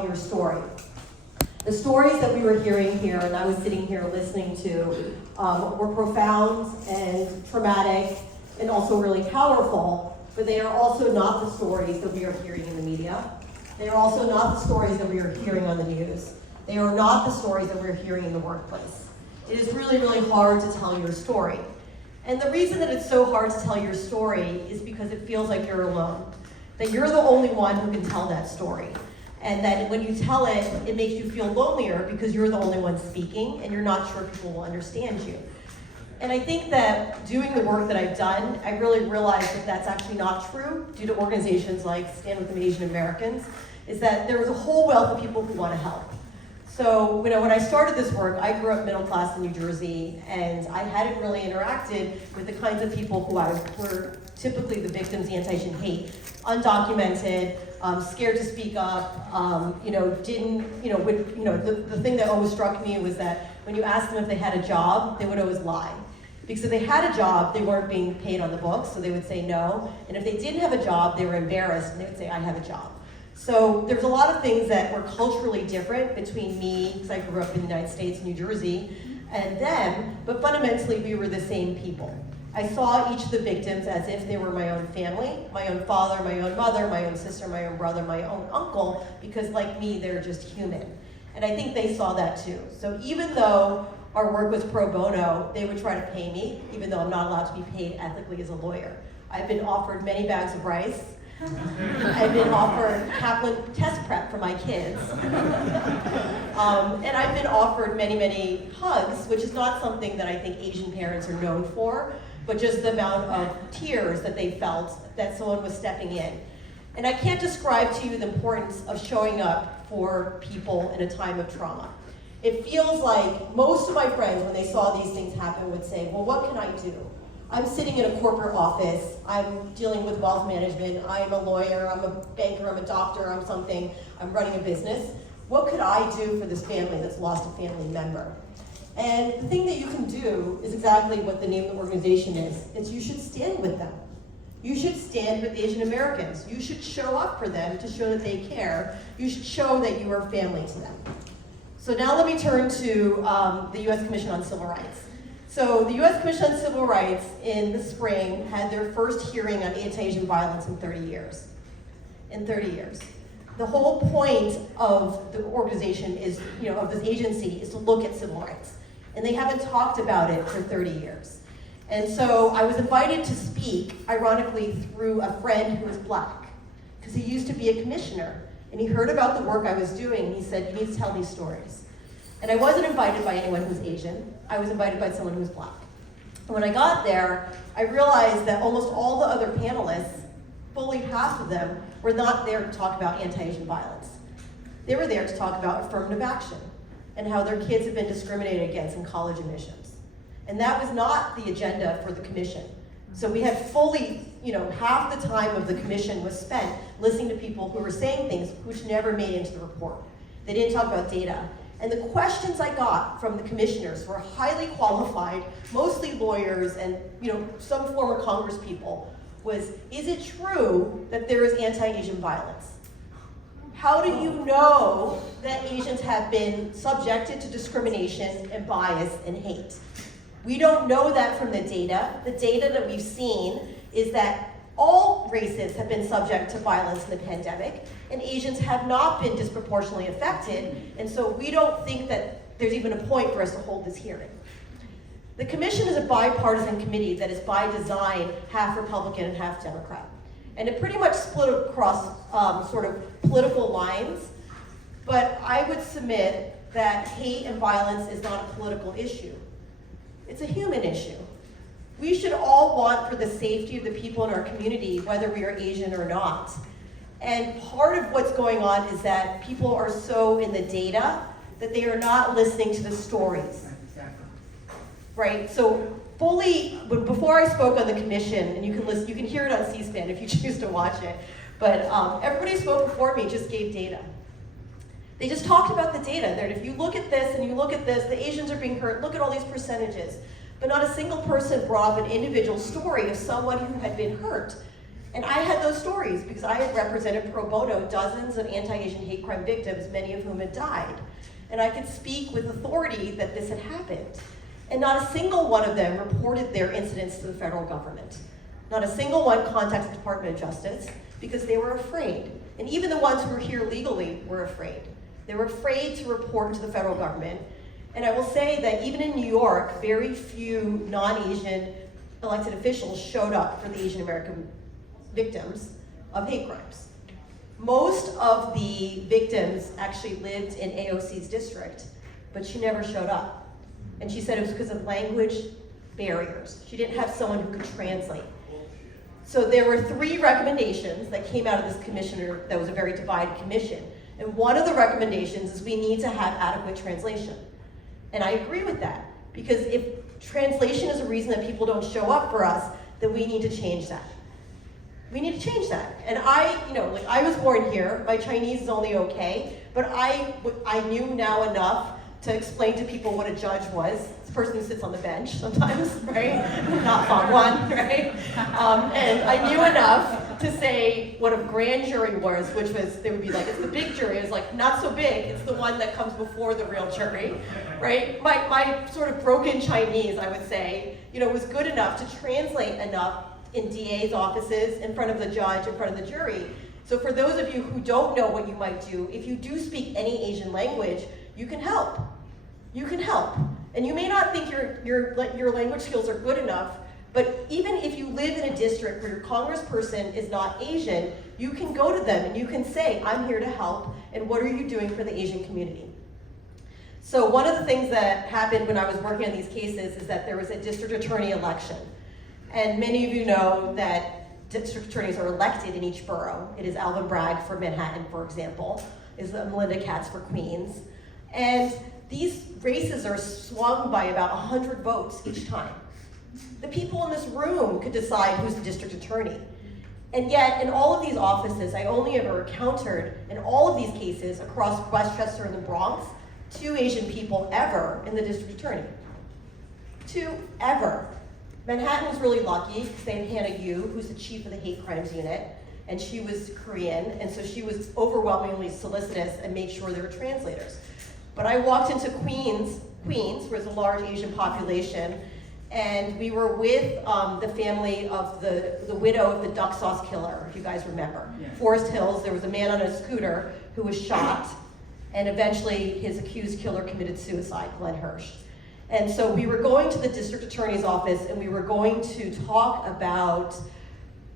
Your story. The stories that we were hearing here, and I was sitting here listening to, were profound and traumatic and also really powerful, but they are also not the stories that we are hearing in the media. They are also not the stories that we are hearing on the news. They are not the stories that we're hearing in the workplace. It is really, really hard to tell your story. And the reason that it's so hard to tell your story is because it feels like you're alone, that you're the only one who can tell that story. And that when you tell it, it makes you feel lonelier because you're the only one speaking and you're not sure people will understand you. And I think that doing the work that I've done, I really realized that that's actually not true due to organizations like Stand With Them Asian Americans, is that there's a whole wealth of people who want to help. So when I started this work, I grew up middle class in New Jersey, and I hadn't really interacted with the kinds of people who were typically the victims of anti-Asian hate, undocumented, scared to speak up, the thing that always struck me was that when you asked them if they had a job, they would always lie. Because if they had a job, they weren't being paid on the books, so they would say no. And if they didn't have a job, they were embarrassed, and they would say, I have a job. So there's a lot of things that were culturally different between me, because I grew up in the United States, New Jersey, and them, but fundamentally we were the same people. I saw each of the victims as if they were my own family, my own father, my own mother, my own sister, my own brother, my own uncle, because like me, they're just human. And I think they saw that too. So even though our work was pro bono, they would try to pay me, even though I'm not allowed to be paid ethically as a lawyer. I've been offered many bags of rice. I've been offered Kaplan test prep for my kids. And I've been offered many, many hugs, which is not something that I think Asian parents are known for, but just the amount of tears that they felt that someone was stepping in. And I can't describe to you the importance of showing up for people in a time of trauma. It feels like most of my friends, when they saw these things happen, would say, well, what can I do? I'm sitting in a corporate office, I'm dealing with wealth management, I'm a lawyer, I'm a banker, I'm a doctor, I'm something, I'm running a business. What could I do for this family that's lost a family member? And the thing that you can do is exactly what the name of the organization is. It's you should stand with them. You should stand with Asian Americans. You should show up for them to show that they care. You should show that you are family to them. So now let me turn to the U.S. Commission on Civil Rights. So the U.S. Commission on Civil Rights in the spring had their first hearing on anti-Asian violence in 30 years. In 30 years. The whole point of the organization is, of this agency, is to look at civil rights. And they haven't talked about it for 30 years. And so I was invited to speak, ironically, through a friend who was black, because he used to be a commissioner, and he heard about the work I was doing, and he said, you need to tell these stories. And I wasn't invited by anyone who's Asian, I was invited by someone who's black. And when I got there, I realized that almost all the other panelists, fully half of them, were not there to talk about anti-Asian violence. They were there to talk about affirmative action and how their kids have been discriminated against in college admissions. And that was not the agenda for the commission. So we had fully, half the time of the commission was spent listening to people who were saying things which never made it into the report. They didn't talk about data. And the questions I got from the commissioners were highly qualified, mostly lawyers and some former Congress people, was, is it true that there is anti-Asian violence? How do you know that Asians have been subjected to discrimination and bias and hate? We don't know that from the data. The data that we've seen is that all races have been subject to violence in the pandemic, and Asians have not been disproportionately affected, and so we don't think that there's even a point for us to hold this hearing. The commission is a bipartisan committee that is by design half Republican and half Democrat. And it pretty much split across sort of political lines, but I would submit that hate and violence is not a political issue. It's a human issue. We should all want for the safety of the people in our community, whether we are Asian or not. And part of what's going on is that people are so in the data that they are not listening to the stories. Right? So before I spoke on the commission, and you can hear it on C-SPAN if you choose to watch it, but everybody who spoke before me just gave data. They just talked about the data, that if you look at this and you look at this, the Asians are being hurt, look at all these percentages. But not a single person brought up an individual story of someone who had been hurt. And I had those stories because I had represented pro bono dozens of anti-Asian hate crime victims, many of whom had died. And I could speak with authority that this had happened. And not a single one of them reported their incidents to the federal government. Not a single one contacted the Department of Justice because they were afraid. And even the ones who were here legally were afraid. They were afraid to report to the federal government. And I will say that even in New York, very few non-Asian elected officials showed up for the Asian American victims of hate crimes. Most of the victims actually lived in AOC's district, but she never showed up. And she said it was because of language barriers. She didn't have someone who could translate. So there were 3 recommendations that came out of this commissioner that was a very divided commission. And one of the recommendations is we need to have adequate translation. And I agree with that, because if translation is a reason that people don't show up for us, then we need to change that. We need to change that. And I was born here, my Chinese is only okay, but I knew now enough to explain to people what a judge was. It's the person who sits on the bench sometimes, right? Not Fong One, right? And I knew enough to say what a grand jury was, which was, they would be like, it's the big jury. It was like, not so big, it's the one that comes before the real jury, right? My sort of broken Chinese, I would say, was good enough to translate enough in DA's offices, in front of the judge, in front of the jury. So for those of you who don't know what you might do, if you do speak any Asian language, you can help. You can help. And you may not think your language skills are good enough, but even if you live in a district where your congressperson is not Asian, you can go to them and you can say, I'm here to help, and what are you doing for the Asian community? So one of the things that happened when I was working on these cases is that there was a district attorney election. And many of you know that district attorneys are elected in each borough. It is Alvin Bragg for Manhattan, for example, is Melinda Katz for Queens. And these races are swung by about 100 votes each time. The people in this room could decide who's the district attorney. And yet, in all of these offices, I only ever encountered, in all of these cases, across Westchester and the Bronx, 2 Asian people ever in the district attorney. 2 ever. Manhattan was really lucky because they had Hannah Yu, who's the chief of the hate crimes unit, and she was Korean, and so she was overwhelmingly solicitous and made sure there were translators. But I walked into Queens, where there's a large Asian population, and we were with the family of the widow of the duck sauce killer, if you guys remember. Yeah. Forest Hills, there was a man on a scooter who was shot, and eventually his accused killer committed suicide, Glenn Hirsch. And so we were going to the district attorney's office, and we were going to talk about,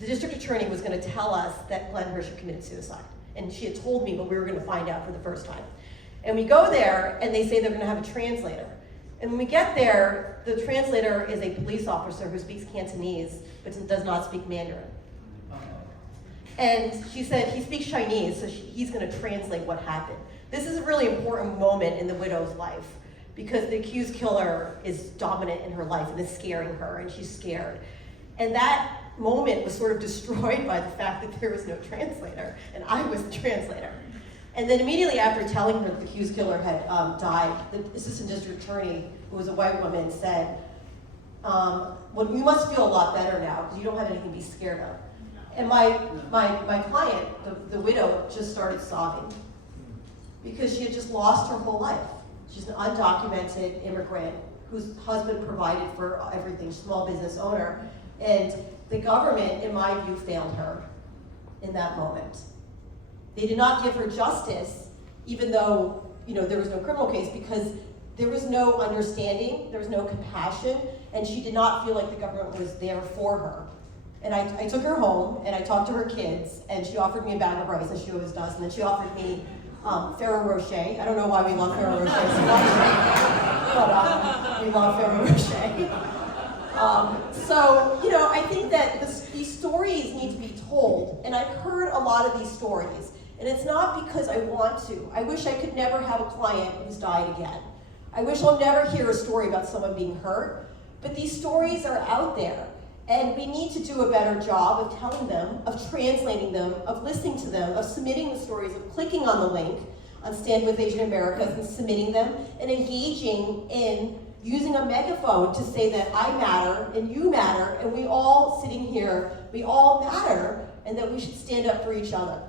the district attorney was going to tell us that Glenn Hirsch had committed suicide. And she had told me, but we were going to find out for the first time. And we go there, and they say they're going to have a translator. And when we get there, the translator is a police officer who speaks Cantonese, but does not speak Mandarin. And she said he speaks Chinese, so he's going to translate what happened. This is a really important moment in the widow's life, because the accused killer is dominant in her life and is scaring her, and she's scared. And that moment was sort of destroyed by the fact that there was no translator, and I was the translator. And then immediately after telling her that the accused killer had died, the assistant district attorney, who was a white woman, said, well, you must feel a lot better now, because you don't have anything to be scared of. And my client, the widow, just started sobbing, because she had just lost her whole life. She's an undocumented immigrant whose husband provided for everything, small business owner. And the government, in my view, failed her in that moment. They did not give her justice, even though there was no criminal case, because there was no understanding, there was no compassion, and she did not feel like the government was there for her. And I took her home, and I talked to her kids, and she offered me a bag of rice, as she always does, and then she offered me Ferrero Rocher. I don't know why we love Ferrero Rocher so much, but we love Ferrero Rocher. So, I think that these stories need to be told, and I've heard a lot of these stories, and it's not because I want to. I wish I could never have a client who's died again. I wish I'll never hear a story about someone being hurt, but these stories are out there, and we need to do a better job of telling them, of translating them, of listening to them, of submitting the stories, of clicking on the link on Stand With Asian Americans and submitting them, and engaging in using a megaphone to say that I matter and you matter, and we all sitting here we all matter and that we should stand up for each other.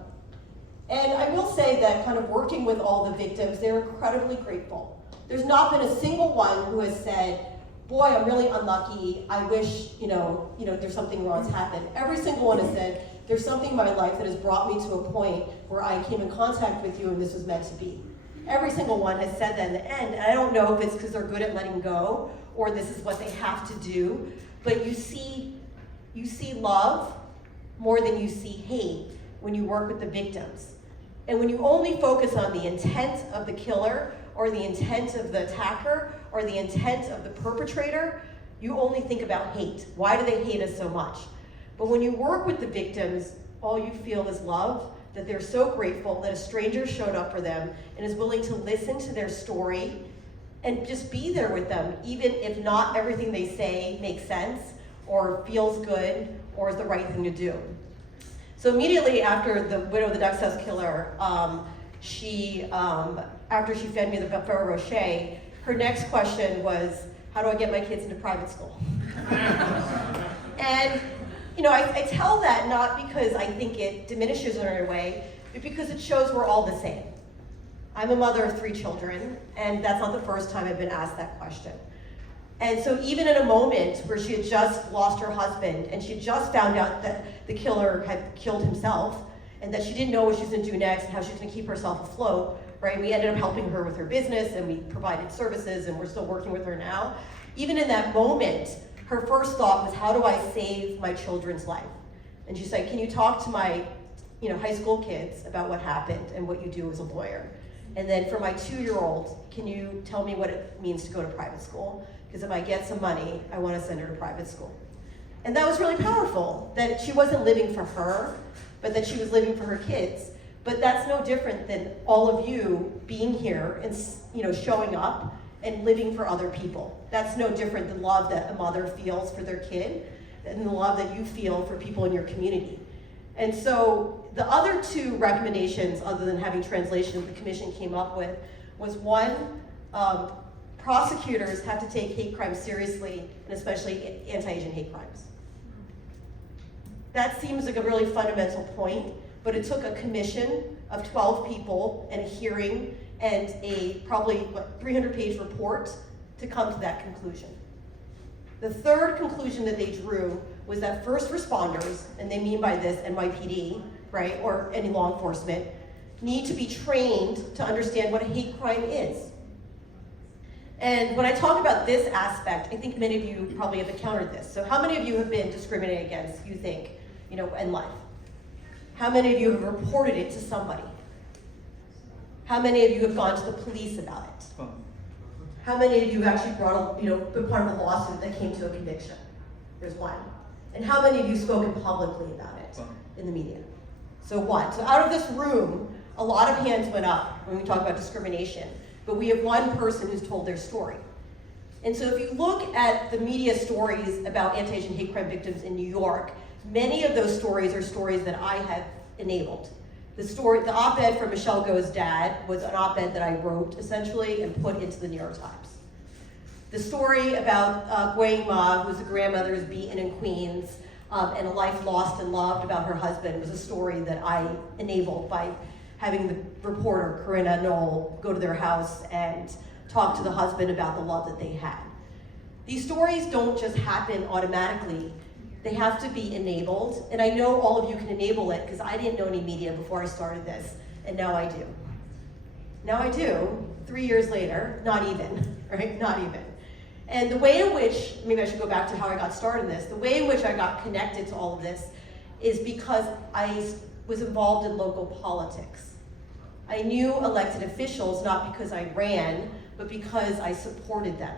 And I will say that kind of working with all the victims, they're incredibly grateful. There's not been a single one who has said, boy, I'm really unlucky, I wish, there's something wrong that's happened. Every single one has said, there's something in my life that has brought me to a point where I came in contact with you and this was meant to be. Every single one has said that in the end, and I don't know if it's because they're good at letting go or this is what they have to do, but you see love more than you see hate when you work with the victims. And when you only focus on the intent of the killer or the intent of the attacker or the intent of the perpetrator, you only think about hate. Why do they hate us so much? But when you work with the victims, all you feel is love, that they're so grateful that a stranger showed up for them and is willing to listen to their story and just be there with them, even if not everything they say makes sense or feels good or is the right thing to do. So immediately after the widow of the Duck's House killer, after she fed me the Ferrero Rocher, her next question was, how do I get my kids into private school? And I tell that not because I think it diminishes in any way, but because it shows we're all the same. I'm a mother of 3 children, and that's not the first time I've been asked that question. And so even in a moment where she had just lost her husband, and she had just found out that the killer had killed himself, and that she didn't know what she was gonna do next and how she was gonna keep herself afloat, right? We ended up helping her with her business, and we provided services, and we're still working with her now. Even in that moment, her first thought was, how do I save my children's life? And she said, can you talk to my high school kids about what happened and what you do as a lawyer? And then for my 2-year-old, can you tell me what it means to go to private school? Because if I get some money, I want to send her to private school. And that was really powerful, that she wasn't living for her, but that she was living for her kids. But that's no different than all of you being here and showing up and living for other people. That's no different than love that a mother feels for their kid and the love that you feel for people in your community. And so the other 2 recommendations, other than having translation, the commission came up with was one, prosecutors have to take hate crimes seriously, and especially anti-Asian hate crimes. That seems like a really fundamental point, but it took a commission of 12 people and a hearing and a probably 300-page report to come to that conclusion. The third conclusion that they drew was that first responders, and they mean by this NYPD, right, or any law enforcement, need to be trained to understand what a hate crime is. And when I talk about this aspect, I think many of you probably have encountered this. So how many of you have been discriminated against, you think, in life? How many of you have reported it to somebody? How many of you have gone to the police about it? How many of you have actually been part of a lawsuit that came to a conviction? There's 1. And how many of you spoken publicly about it in the media? So 1. So out of this room, a lot of hands went up when we talk about discrimination, but we have 1 person who's told their story. And so if you look at the media stories about anti-Asian hate crime victims in New York, many of those stories are stories that I have enabled. The op-ed from Michelle Go's dad was an op-ed that I wrote, essentially, and put into the New York Times. The story about Gui Ma, who's a grandmother who's beaten in Queens, and a life lost and loved about her husband, was a story that I enabled by having the reporter, Corinna Knoll, go to their house and talk to the husband about the love that they had. These stories don't just happen automatically. They have to be enabled, and I know all of you can enable it because I didn't know any media before I started this, and now I do. Now I do, 3 years later, not even, right? Not even. And the way in which, maybe I should go back to how I got started in this, the way in which I got connected to all of this is because I was involved in local politics. I knew elected officials not because I ran, but because I supported them.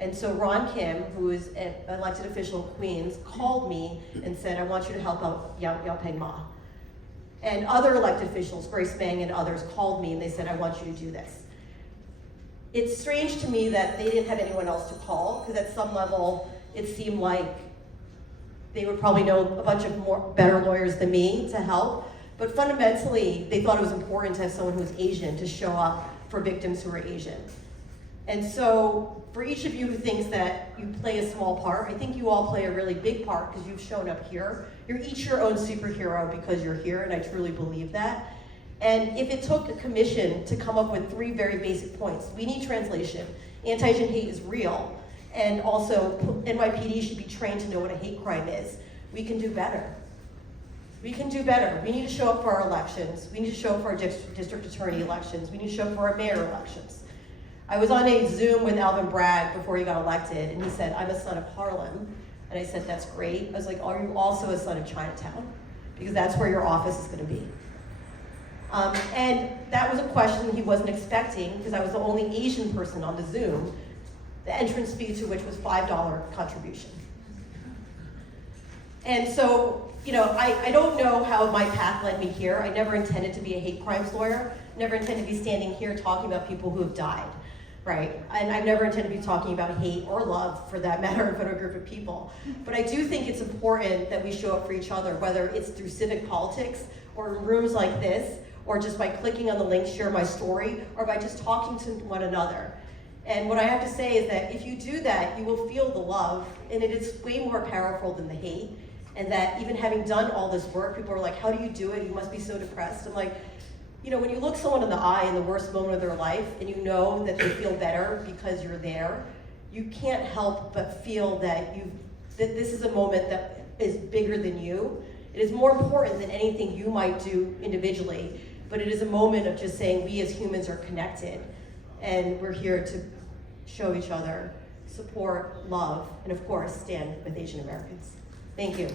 And so Ron Kim, who is an elected official in Queens, called me and said, I want you to help out Yao Peng Ma. And other elected officials, Grace Meng and others, called me and they said, I want you to do this. It's strange to me that they didn't have anyone else to call, because at some level, it seemed like they would probably know a bunch of better lawyers than me to help. But fundamentally, they thought it was important to have someone who was Asian to show up for victims who were Asian. And so for each of you who thinks that you play a small part, I think you all play a really big part because you've shown up here. You're each your own superhero because you're here, and I truly believe that. And if it took a commission to come up with 3 very basic points, we need translation. Anti-Asian hate is real, and also NYPD should be trained to know what a hate crime is. We can do better. We can do better. We need to show up for our elections. We need to show up for our district attorney elections. We need to show up for our mayor elections. I was on a Zoom with Alvin Bragg before he got elected, and he said, I'm a son of Harlem. And I said, that's great. I was like, are you also a son of Chinatown? Because that's where your office is gonna be. And that was a question he wasn't expecting, because I was the only Asian person on the Zoom, the entrance fee to which was $5 contribution. And so, you know, I don't know how my path led me here. I never intended to be a hate crimes lawyer, never intended to be standing here talking about people who have died, right? And I've never intended to be talking about hate or love, for that matter, in front of a group of people. But I do think it's important that we show up for each other, whether it's through civic politics or in rooms like this, or just by clicking on the link, share my story, or by just talking to one another. And what I have to say is that if you do that, you will feel the love, and it is way more powerful than the hate. And that even having done all this work, people are like, how do you do it? You must be so depressed. I'm like, you know, when you look someone in the eye in the worst moment of their life, and you know that they feel better because you're there, you can't help but feel that this is a moment that is bigger than you. It is more important than anything you might do individually, but it is a moment of just saying we as humans are connected, and we're here to show each other support, love, and of course, stand with Asian Americans. Thank you.